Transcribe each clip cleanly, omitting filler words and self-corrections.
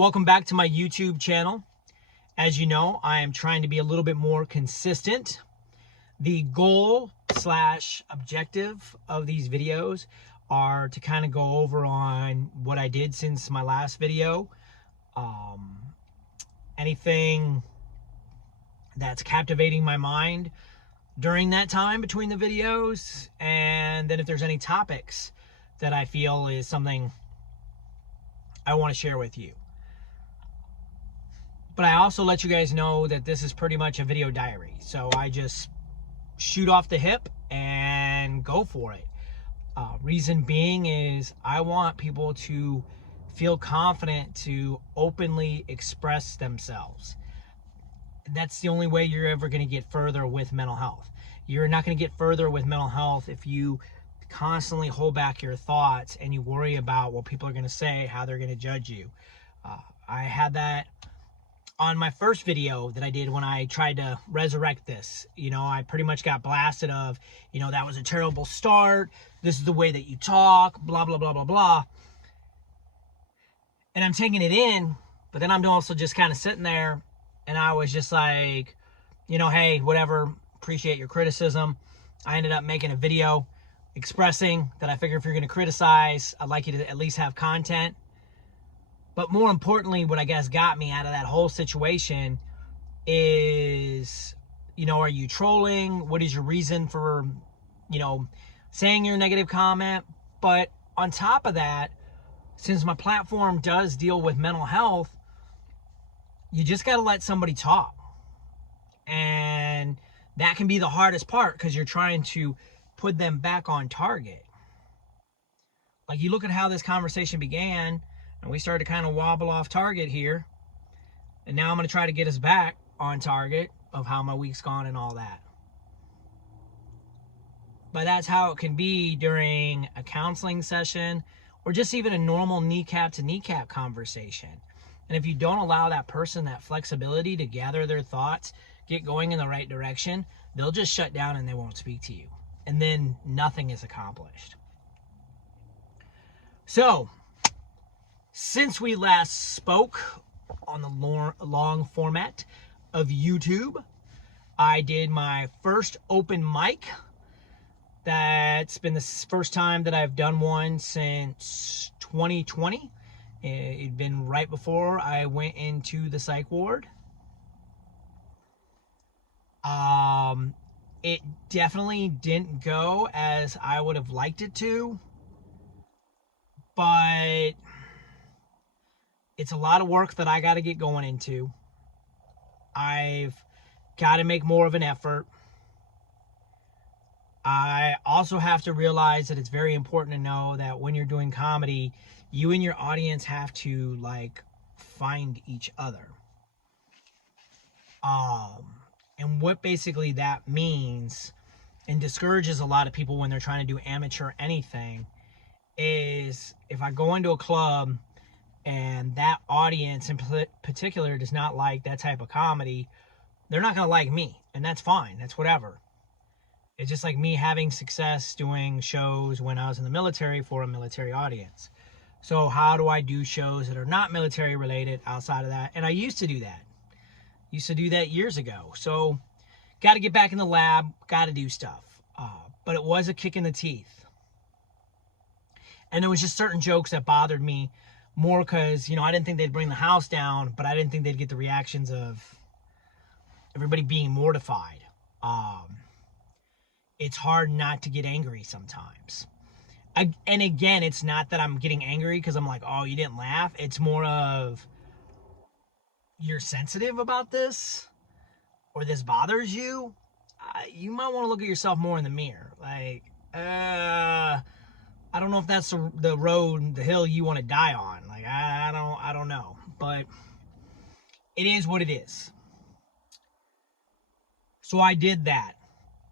Welcome back to my YouTube channel. As you know, I am trying to be a little bit more consistent. The goal / objective of these videos are to kind of go over on what I did since my last video. Anything that's captivating my mind during that time between the videos, and then if there's any topics that I feel is something I want to share with you. But I also let you guys know that this is pretty much a video diary. So I just shoot off the hip and go for it. Reason being is I want people to feel confident to openly express themselves. That's the only way you're ever going to get further with mental health. You're not going to get further with mental health if you constantly hold back your thoughts and you worry about what people are going to say, how they're going to judge you. I had that on my first video that I did when I tried to resurrect this. I pretty much got blasted of, that was a terrible start. This is the way that you talk, blah, blah, blah, blah, blah. And I'm taking it in, but then I'm also just kind of sitting there and I was just like, hey, whatever, appreciate your criticism. I ended up making a video expressing that I figure if you're going to criticize, I'd like you to at least have content. But more importantly, what I guess got me out of that whole situation is, are you trolling? What is your reason for, saying your negative comment? But on top of that, since my platform does deal with mental health, you just got to let somebody talk. And that can be the hardest part because you're trying to put them back on target. Like, you look at how this conversation began, and we started to kind of wobble off target here. And now I'm going to try to get us back on target of how my week's gone and all that. But that's how it can be during a counseling session or just even a normal kneecap to kneecap conversation. And if you don't allow that person that flexibility to gather their thoughts, get going in the right direction, they'll just shut down and they won't speak to you. And then nothing is accomplished. So, since we last spoke on the long format of YouTube, I did my first open mic. That's been the first time that I've done one since 2020. It'd been right before I went into the psych ward. It definitely didn't go as I would have liked it to, but it's a lot of work that I got to get going into. I've got to make more of an effort. I also have to realize that it's very important to know that when you're doing comedy, you and your audience have to find each other. And what basically that means, and discourages a lot of people when they're trying to do amateur anything, is if I go into a club and that audience in particular does not like that type of comedy, they're not going to like me. And that's fine. That's whatever. It's just like me having success doing shows when I was in the military for a military audience. So how do I do shows that are not military related outside of that? And I used to do that. Used to do that years ago. So got to get back in the lab. Got to do stuff. But it was a kick in the teeth. And there was just certain jokes that bothered me more because, I didn't think they'd bring the house down, but I didn't think they'd get the reactions of everybody being mortified. It's hard not to get angry sometimes. And again, it's not that I'm getting angry because I'm like, oh, you didn't laugh. It's more of, you're sensitive about this, or this bothers you. You might want to look at yourself more in the mirror. I don't know if that's the road, the hill you want to die on. I don't know. But it is what it is. So I did that.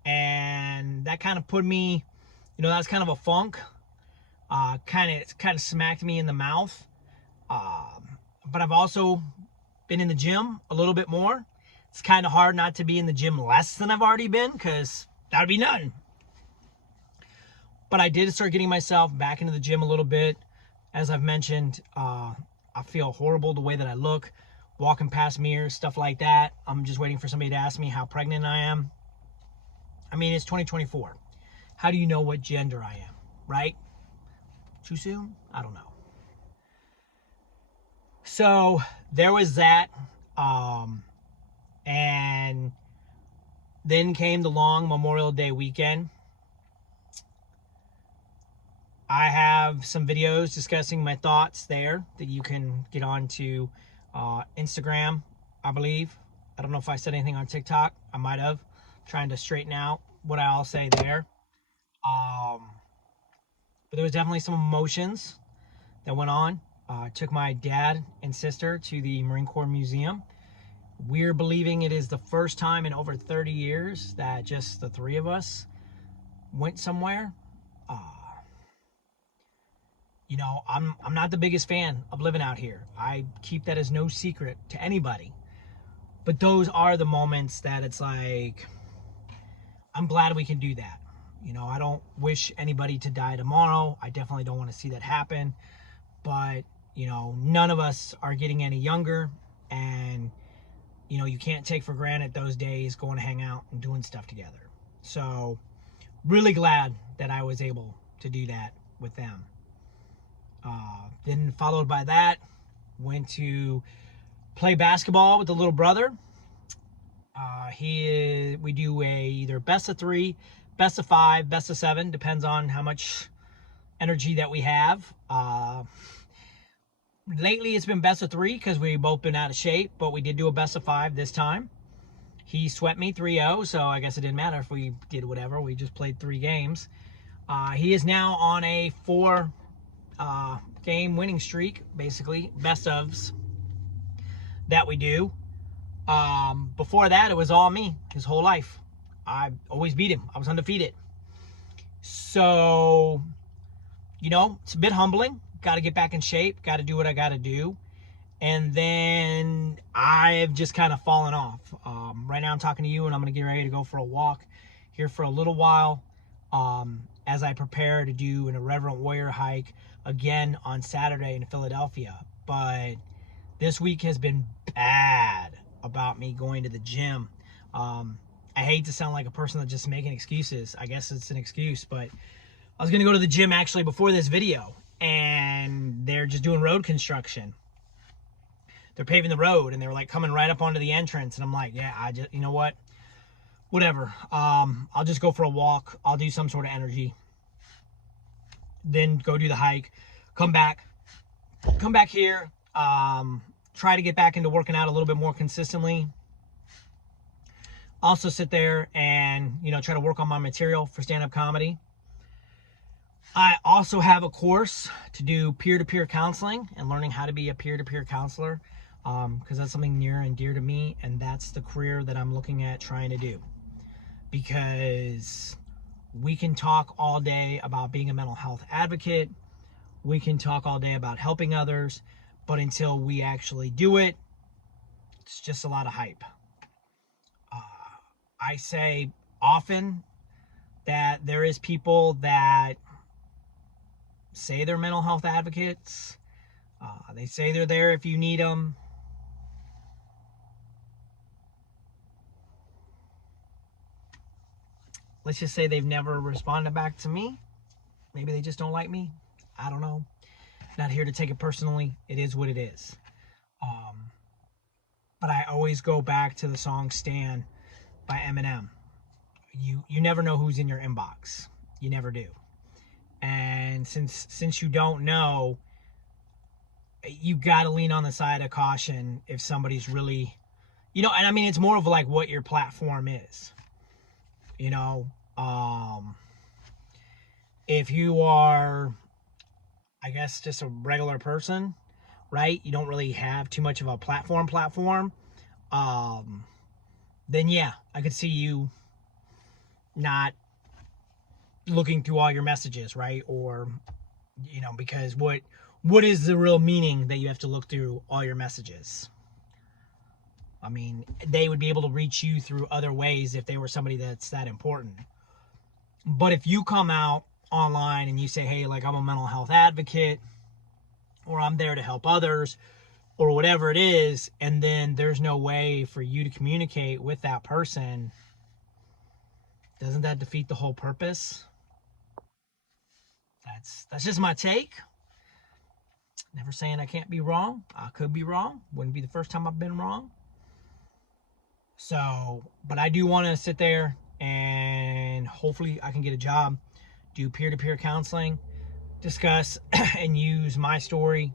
And that kind of put me, that was kind of a funk. Kind of smacked me in the mouth. But I've also been in the gym a little bit more. It's kind of hard not to be in the gym less than I've already been, because that would be nothing. But I did start getting myself back into the gym a little bit. As I've mentioned, I feel horrible the way that I look, walking past mirrors, stuff like that. I'm just waiting for somebody to ask me how pregnant I am. I mean, it's 2024. How do you know what gender I am, right? Too soon? I don't know. So there was that. And then came the long Memorial Day weekend. I have some videos discussing my thoughts there that you can get on to Instagram, I believe. I don't know if I said anything on TikTok. I might have. Trying to straighten out what I'll say there. But there was definitely some emotions that went on. I took my dad and sister to the Marine Corps Museum. We're believing it is the first time in over 30 years that just the three of us went somewhere. You know, I'm not the biggest fan of living out here. I keep that as no secret to anybody. But those are the moments that it's like, I'm glad we can do that. You know, I don't wish anybody to die tomorrow. I definitely don't want to see that happen. But, you know, none of us are getting any younger. And, you know, you can't take for granted those days going to hang out and doing stuff together. So, really glad that I was able to do that with them. Then followed by that, went to play basketball with the little brother. We do either best of 3, best of 5, best of 7, depends on how much energy that we have. Lately it's been best of 3 because we've both been out of shape, but we did do a best of 5 this time. He swept me 3-0, so I guess it didn't matter if we did whatever. We just played 3 games. He is now on a 4 game winning streak, basically, best ofs that we do. Before that, it was all me his whole life. I always beat him. I was undefeated. So, you know, it's a bit humbling. Got to get back in shape. Got to do what I got to do. And then I've just kind of fallen off. Right now I'm talking to you, and I'm going to get ready to go for a walk here for a little while as I prepare to do an Irreverent Warrior hike again on Saturday in Philadelphia. But this week has been bad about me going to the gym. I hate to sound like a person that's just making excuses. I guess it's an excuse, but I was going to go to the gym actually before this video, and they're just doing road construction. They're paving the road, and they're like coming right up onto the entrance, and I'm like, yeah, you know what? Whatever. I'll just go for a walk. I'll do some sort of energy. Then go do the hike. Come back here. Try to get back into working out a little bit more consistently. Also sit there and, you know, try to work on my material for stand-up comedy. I also have a course to do peer-to-peer counseling and learning how to be a peer-to-peer counselor, because that's something near and dear to me, and that's the career that I'm looking at trying to do. Because we can talk all day about being a mental health advocate. We can talk all day about helping others, but until we actually do it, it's just a lot of hype. I say often that there is people that say they're mental health advocates. They say they're there if you need them. Let's just say they've never responded back to me. Maybe they just don't like me. I don't know. Not here to take it personally. It is what it is. But I always go back to the song Stan by Eminem. You never know who's in your inbox. You never do. And since you don't know, you got to lean on the side of caution if somebody's really, you know, and I mean, it's more of like what your platform is. You know, if you are, I guess, just a regular person, right? You don't really have too much of a platform. Then yeah, I could see you not looking through all your messages, right? Or, you know, because what is the real meaning that you have to look through all your messages? I mean, they would be able to reach you through other ways if they were somebody that's that important. But if you come out online and you say, hey, like, I'm a mental health advocate, or I'm there to help others, or whatever it is, and then there's no way for you to communicate with that person, doesn't that defeat the whole purpose? That's just my take. Never saying I can't be wrong. I could be wrong. Wouldn't be the first time I've been wrong. So, but I do want to sit there and hopefully I can get a job, do peer-to-peer counseling, discuss and use my story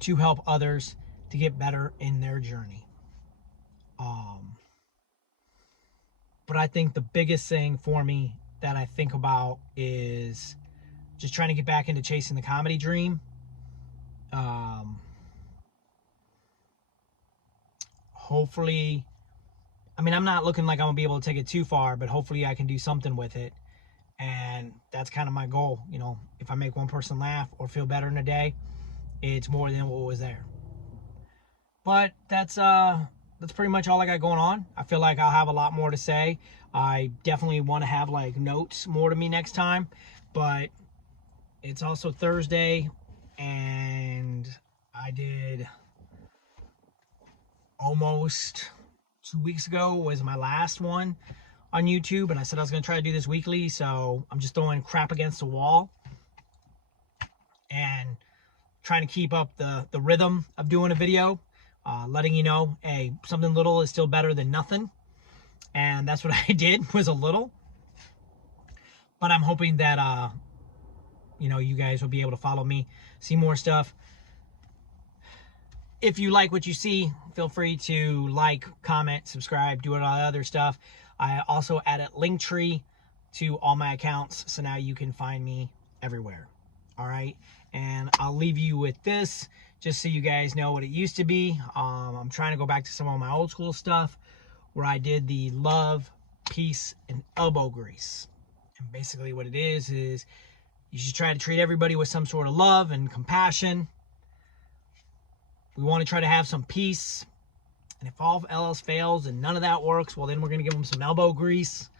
to help others to get better in their journey. But I think the biggest thing for me that I think about is just trying to get back into chasing the comedy dream. Hopefully, I mean, I'm not looking like I'm gonna be able to take it too far, but hopefully I can do something with it. And that's kind of my goal. You know, if I make one person laugh or feel better in a day, it's more than what was there. But that's pretty much all I got going on. I feel like I'll have a lot more to say. I definitely want to have like notes more to me next time, but it's also Thursday, and I did almost 2 weeks ago was my last one on YouTube, and I said I was going to try to do this weekly, so I'm just throwing crap against the wall and trying to keep up the rhythm of doing a video, letting you know, hey, something little is still better than nothing, and that's what I did, was a little. But I'm hoping that you know, you guys will be able to follow me, see more stuff. If you like what you see, feel free to like, comment, subscribe, do all that other stuff. I also added Linktree to all my accounts, so now you can find me everywhere. All right, and I'll leave you with this, just so you guys know what it used to be. I'm trying to go back to some of my old school stuff, where I did the love, peace, and elbow grease. And basically what it is you should try to treat everybody with some sort of love and compassion. We want to try to have some peace. And if all else fails and none of that works, well, then we're going to give them some elbow grease.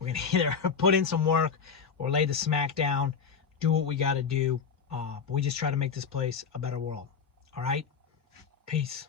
We're going to either put in some work or lay the smack down, do what we got to do. But we just try to make this place a better world. All right? Peace.